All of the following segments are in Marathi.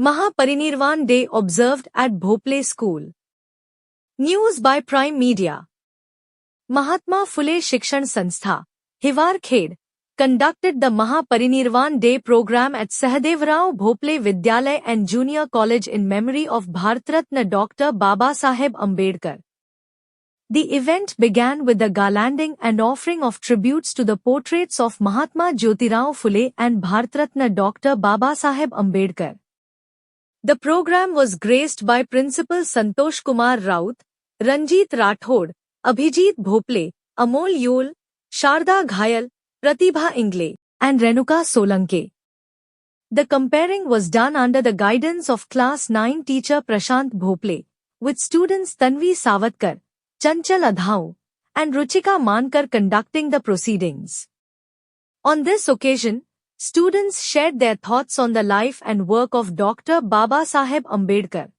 Mahaparinirvan Day observed at Bhople School. News by Prime Media. Mahatma Phule Shikshan Sanstha, Hiwarkhed, conducted the Mahaparinirvan Day program at Sahadevrao Bhople Vidyalaya and Junior College in memory of Bharatratna Dr. Babasaheb Ambedkar. The event began with the garlanding and offering of tributes to the portraits of Mahatma Jyotirao Phule and Bharatratna Dr. Babasaheb Ambedkar. The program was graced by Principal Santosh Kumar Raut, Ranjit Rathod, Abhijit Bhople, Amol Yol, Sharda Ghayal, Pratibha Ingle, and Renuka Solanke. The comparing was done under the guidance of Class 9 teacher Prashant Bhople, with students Tanvi Savatkar, Chanchal Adhau, and Ruchika Mankar conducting the proceedings. On this occasion, students shared their thoughts on the life and work of Dr. Babasaheb Ambedkar.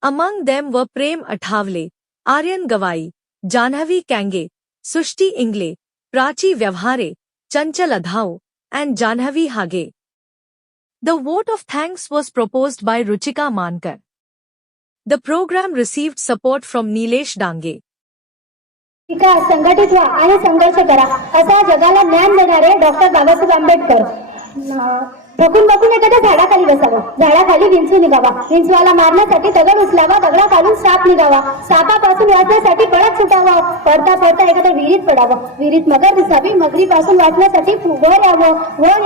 Among them were Prem Athavale, Aryan Gawai, Janhavi Kange, Sushti Ingle, Prachi Vyavhare, Chanchal Adhau, and Janhavi Hage. The vote of thanks was proposed by Ruchika Mankar. The program received support from Nilesh Dange. संघटित व्हा आणि संघर्ष करा असा जगाला ज्ञान देणारे डॉक्टर बाबासाहेब आंबेडकर बघून बघून एखाद्या झाडाखाली बसावं, झाडाखाली विंचू निघावा, विंचवाला मारण्यासाठी दगड उचलावा, दगडाखालून साप निघावा, सापापासून वाचण्यासाठी पळत सुटावा, पडता पडता एखाद्या विहिरीत पडावं, विहिरीत मगर दिसावी, मगरीपासून वाचण्यासाठी वर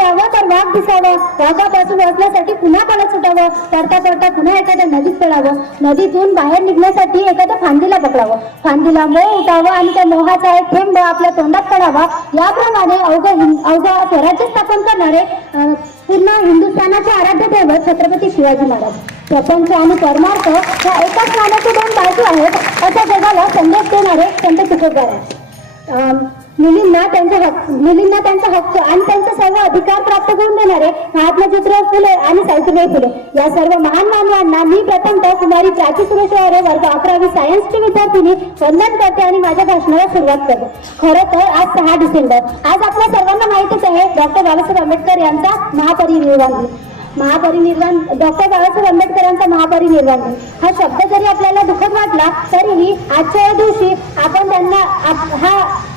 यावं तर वाघ दिसावं, वाघापासून वाचण्यासाठी पुन्हा पळत सुटावं, पडता पडता पुन्हा एखाद्या नदीत पडावं, नदीतून बाहेर निघण्यासाठी एखाद्या फांदीला पकडावं, फांदीला मोह उठावं आणि त्या मोहाचा एक थेंब आपल्या तोंडात पडावा. याप्रमाणे अवघा स्वराज्य स्थापन करणारे पूर्ण हिंदुस्थानाचे आराध्य दैवत छत्रपती शिवाजी महाराज. प्रपंच आणि परमार्थ या एकाच नाण्याचे दोन बाजू आहेत अशा जगाला संदेश देणारे संत तुकोबराय आहेत. मुलींना त्यांचा हक्क आणि त्यांचा सर्व अधिकार प्राप्त करून देणारे महात्मा ज्योतिराव फुले आणि सावित्रीबाई फुले या सर्व महान मानवांना मी प्रथमतः कुमारी प्राची सुरेश वारे वर्ग 11वी सायन्सची विद्यार्थिनी वंदन करते आणि माझ्या भाषणाला सुरुवात करते. खरं तर आज 6 डिसेंबर, आज आपल्या सर्वांना माहितीच आहे डॉक्टर बाबासाहेब आंबेडकर यांचा महापरिनिर्वाण डॉक्टर बाबासाहेब आंबेडकरांचा महापरिनिर्वाण दिन. हा शब्द जरी आपल्याला दुःखद वाटला तरीही आजच्या या दिवशी आपण त्यांना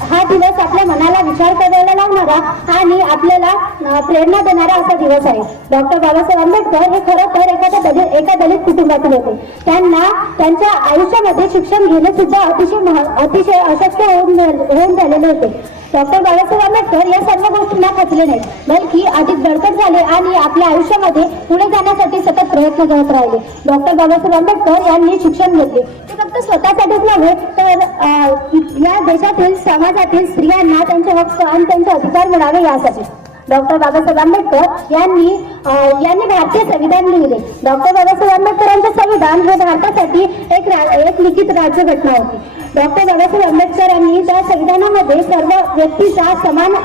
हा दिवस आपल्या मनाला विचार करायला लावणारा आणि आपल्याला प्रेरणा देणारा असा दिवस आहे. डॉक्टर बाबासाहेब आंबेडकर हे खरं तर एका दलित कुटुंबातील होते. त्यांना त्यांच्या आयुष्यामध्ये शिक्षण घेणे सुद्धा अतिशय अशक्य होऊन झालेले होते. डॉक्टर बाबासाहेब आंबेडकर या सर्व गोष्टींना खचले नाहीत, बल्कि अधिक बळकट झाले आणि आपल्या आयुष्यामध्ये पुढे जाण्यासाठी सतत प्रयत्न करत राहिले. डॉक्टर बाबासाहेब आंबेडकर यांनी शिक्षण घेतले ते फक्त स्वतःसाठीच नव्हे तर या देशातील समाजातील स्त्रियांना त्यांचे हक्क आणि त्यांचे अधिकार मिळावे यासाठी. डॉक्टर बाबासाहेब आंबेडकर यांनी भारतीय संविधान लिहिले. डॉक्टर बाबासाहेब आंबेडकरांचे संविधान हे भारतासाठी एक लिखित राज्यघटना होती. डॉक्टर बाबासाहेब आंबेडकरांनी त्या संविधानामध्ये सर्व व्यक्तींना समान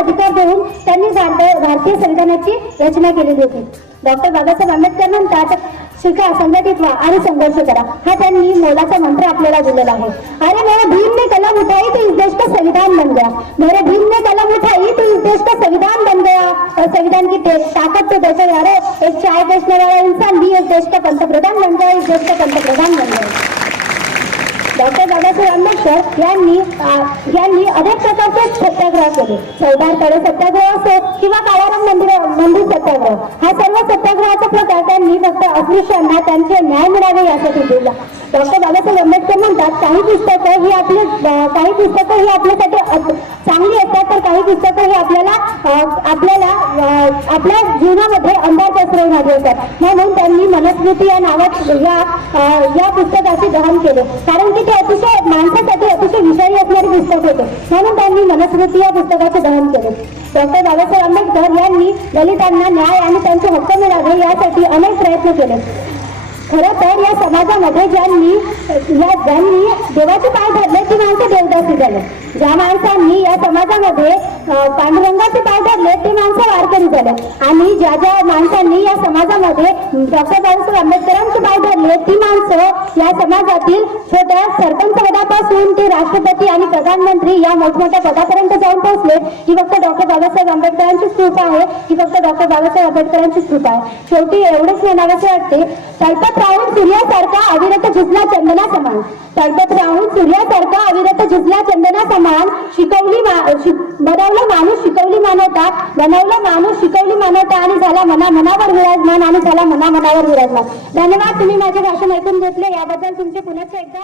अधिकार देऊन त्यांनी भारतीय संविधानाची रचना केलेली होती. डॉक्टर बाबासाहेब आंबेडकर म्हणतात, शिका, संघटित व्हा आणि संघर्ष करा. हा त्यांनी मोलाचा मंत्र आपल्याला दिलेला आहे. अरे मेरे भीम ने कलम उठाई तो इस देश का संविधान बन गया. मेरे भीम ने कलम उठाई तो इस देश का संविधान बन गया. और संविधान की ताकत तो देखो यारो, एक चाय बेचने वाला इंसान भी इस देश का पंतप्रधान बन गया, इस देश का पंतप्रधान बन गया. डॉक्टर बाबासाहेब आंबेडकर यांनी अनेक प्रकारचे सत्याग्रह केले. चौदार तळे सत्याग्रह असो किंवा काळाराम मंदिर सत्याग्रह, हा सर्व सत्याग्रहाचा प्रकार त्यांनी फक्त अस्पृश्यांना त्यांचे न्याय मिळावे यासाठी दिला. डॉक्टर बाबासाहेब आंबेडकर म्हणतात, काही पुस्तकं ही आपल्यासाठी चांगली असतात तर काही पुस्तकं ही आपल्याला आपल्या जीवनामध्ये अंधार पसरवणारी असतात. म्हणून त्यांनी मनुस्मृती या नावात या पुस्तकाचे दहन केले, कारण की ते माणसासाठी अतिशय विषयी असणारे पुस्तक होते. म्हणून त्यांनी मनुस्मृती या पुस्तकाचे दहन केले. डॉक्टर बाबासाहेब आंबेडकर यांनी दलितांना न्याय आणि त्यांचे हक्क मिळावे यासाठी अनेक प्रयत्न केले. खरं तर या समाजामध्ये ज्यांनी देवाचे पाय धरले ती माणसं देवदासी झाले. ज्या माणसांनी या समाजामध्ये पांडुरंगाचे पाय धरले ते माणसं वारकरी झाले आणि ज्या ज्या माणसांनी या समाजामध्ये डॉक्टर बाबासाहेब आंबेडकरांचे पाय धरले ती माणसं या समाजातील छोट्या सरपंच पदापासून ते राष्ट्रपती आणि प्रधानमंत्री या मोठमोठ्या पदापर्यंत जाऊन पोहोचले ही फक्त डॉक्टर बाबासाहेब आंबेडकरांचीच कृपा आहे, ही फक्त डॉक्टर बाबासाहेब आंबेडकरांचीच कृपा आहे. शेवटी एवढेच म्हणावेसे वाटते, तळपत राहून सूर्यासारखा अविरत झुजला चंदना समान, तळपत राहून सूर्यासारखा अविरत झुजला चंदना समान, बनवलं माणूस शिकवली मानवता, बनवलं माणूस शिकवली मानवता आणि झाला मनावर विराजमान आणि झाला मनावर विराजमान. धन्यवाद. तुम्ही माझे भाषण ऐकून घेतले याबद्दल तुमचे पुन्हा एकदा